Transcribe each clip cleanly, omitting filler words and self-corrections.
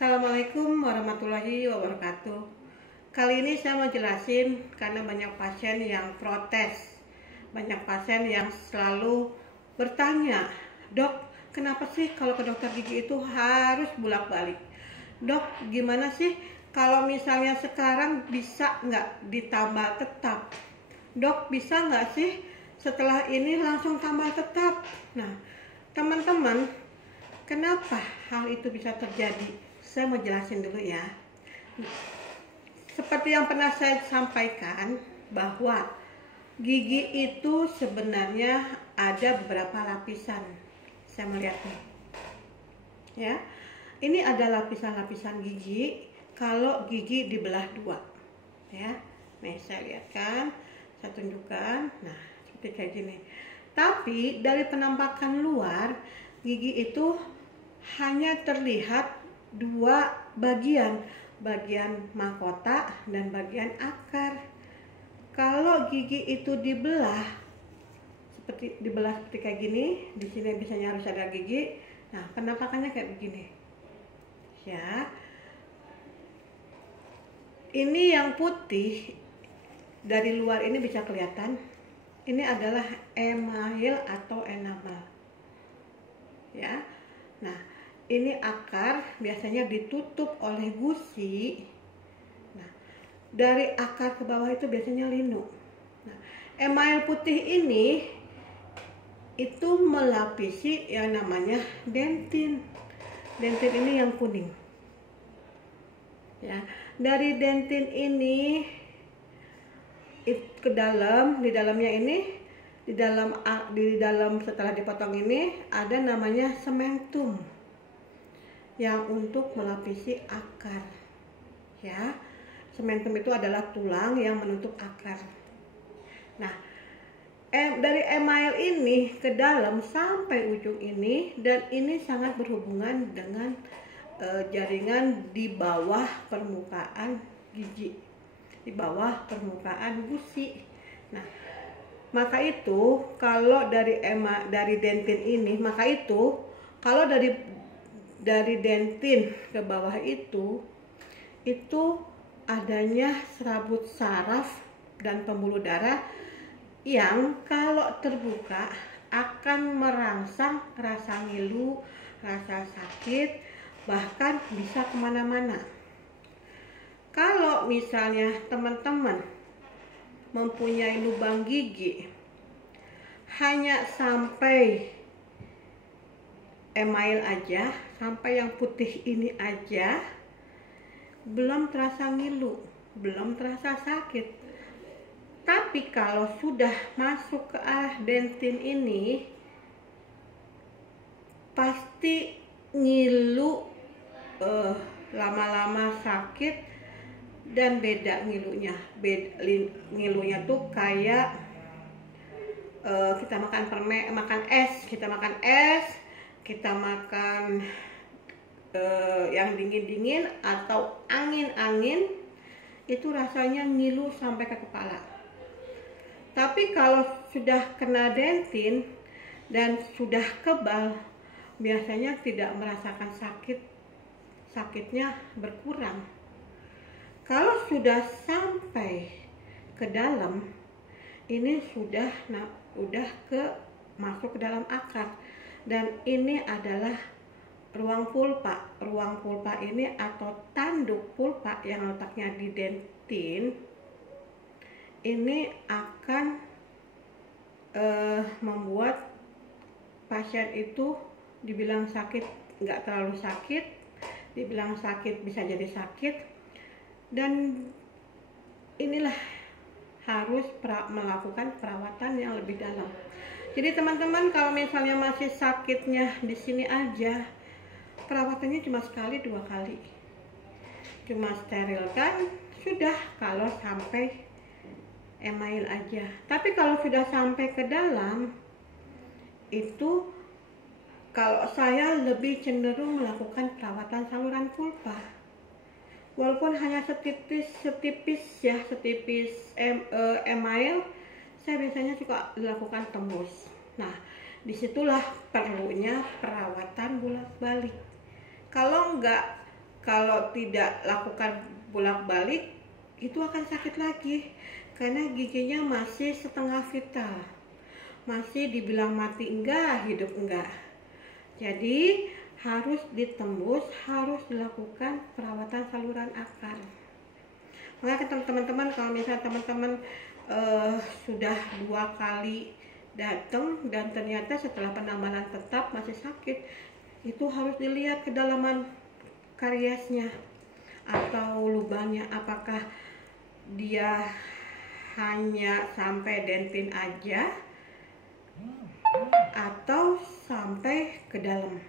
Assalamualaikum warahmatullahi wabarakatuh. Kali ini saya mau jelasin karena banyak pasien yang protes. Banyak pasien yang selalu bertanya, "Dok, kenapa sih kalau ke dokter gigi itu harus bolak-balik? Dok, gimana sih kalau misalnya sekarang bisa nggak ditambal tetap? Dok, bisa nggak sih setelah ini langsung tambal tetap?" Nah, teman-teman, kenapa hal itu bisa terjadi? Saya mau jelasin dulu ya. Seperti yang pernah saya sampaikan bahwa gigi itu sebenarnya ada beberapa lapisan. Saya melihat nih. Ya. Ini ada lapisan-lapisan gigi kalau gigi dibelah dua. Ya. Nih, saya lihat kan. Saya tunjukkan. Nah, seperti kayak gini. Tapi dari penampakan luar, gigi itu hanya terlihat dua bagian mahkota dan bagian akar. Kalau gigi itu dibelah seperti kayak gini, di sini biasanya harus ada gigi. Nah, penampakannya kayak begini. Ya. Ini yang putih dari luar ini bisa kelihatan. Ini adalah email atau enamel. Ya. Nah, ini akar biasanya ditutup oleh gusi. Nah, dari akar ke bawah itu biasanya linu. Nah, email putih ini itu melapisi yang namanya dentin. Dentin ini yang kuning. Ya, dari dentin ini ke dalam, di dalamnya ini, di dalam setelah dipotong ini ada namanya sementum yang untuk melapisi akar. Ya, sementum itu adalah tulang yang menutup akar. Nah, dari email ini ke dalam sampai ujung ini, dan ini sangat berhubungan dengan jaringan di bawah permukaan gigi, di bawah permukaan gusi. Nah, maka itu kalau dari dentin ini, maka itu kalau dari dentin ke bawah itu adanya serabut saraf dan pembuluh darah yang kalau terbuka akan merangsang rasa ngilu, rasa sakit, bahkan bisa kemana-mana. Kalau misalnya teman-teman mempunyai lubang gigi hanya sampai email aja, sampai yang putih ini aja, belum terasa ngilu, belum terasa sakit. Tapi kalau sudah masuk ke arah dentin ini, pasti ngilu, lama-lama sakit, dan beda ngilunya. Ngilunya tuh kayak kita makan permen, kita makan yang dingin-dingin atau angin-angin, itu rasanya ngilu sampai ke kepala. Tapi kalau sudah kena dentin dan sudah kebal, biasanya tidak merasakan sakitnya berkurang. Kalau sudah sampai ke dalam, ini sudah masuk ke dalam akar. Dan ini adalah ruang pulpa. Ruang pulpa ini atau tanduk pulpa yang letaknya di dentin ini akan membuat pasien itu dibilang sakit nggak terlalu sakit, dibilang sakit bisa jadi sakit, dan inilah harus melakukan perawatan yang lebih dalam. Jadi teman-teman, kalau misalnya masih sakitnya di sini aja, perawatannya cuma sekali 2 kali, cuma sterilkan sudah. Kalau sampai email aja. Tapi kalau sudah sampai ke dalam, itu kalau saya lebih cenderung melakukan perawatan saluran pulpa. Walaupun hanya setipis email, saya biasanya suka dilakukan tembus. Nah, disitulah perlunya perawatan bolak-balik. Kalau nggak kalau tidak lakukan bolak-balik itu akan sakit lagi karena giginya masih setengah vital, masih dibilang mati enggak, hidup enggak. Jadi harus ditembus, harus dilakukan perawatan saluran akar. Makanya teman-teman, kalau misalnya teman-teman sudah 2 kali datang dan ternyata setelah penambahan tetap masih sakit, itu harus dilihat kedalaman kariesnya atau lubangnya, apakah dia hanya sampai dentin aja atau sampai ke dalam.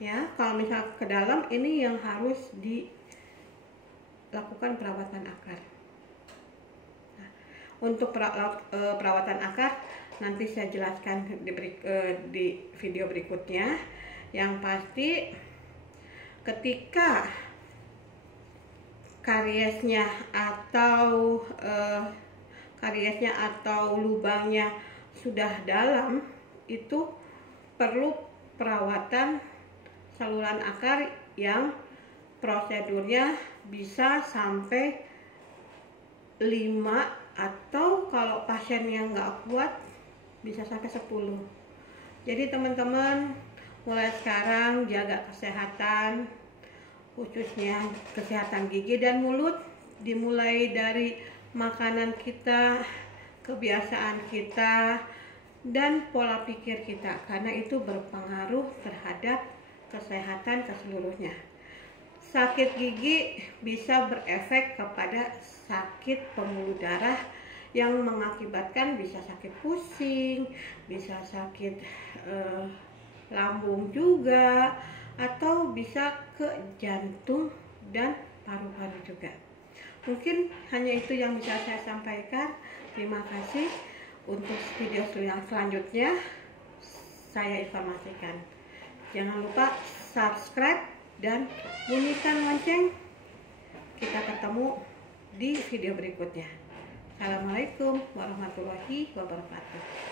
Ya, kalau misal ke dalam, ini yang harus dilakukan perawatan akar. Nah, untuk perawatan akar nanti saya jelaskan di video berikutnya. Yang pasti ketika kariesnya atau lubangnya sudah dalam, itu perlu perawatan saluran akar yang prosedurnya bisa sampai 5, atau kalau pasien yang nggak kuat bisa sampai 10. Jadi teman-teman, mulai sekarang jaga kesehatan, khususnya kesehatan gigi dan mulut, dimulai dari makanan kita, kebiasaan kita, dan pola pikir kita, karena itu berpengaruh terhadap kesehatan keseluruhnya. Sakit gigi bisa berefek kepada sakit pembuluh darah yang mengakibatkan bisa sakit pusing, bisa sakit lambung juga, atau bisa ke jantung dan paru-paru juga. Mungkin hanya itu yang bisa saya sampaikan. Terima kasih. Untuk video yang selanjutnya saya informasikan. Jangan lupa subscribe dan bunyikan lonceng. Kita ketemu di video berikutnya. Assalamualaikum warahmatullahi wabarakatuh.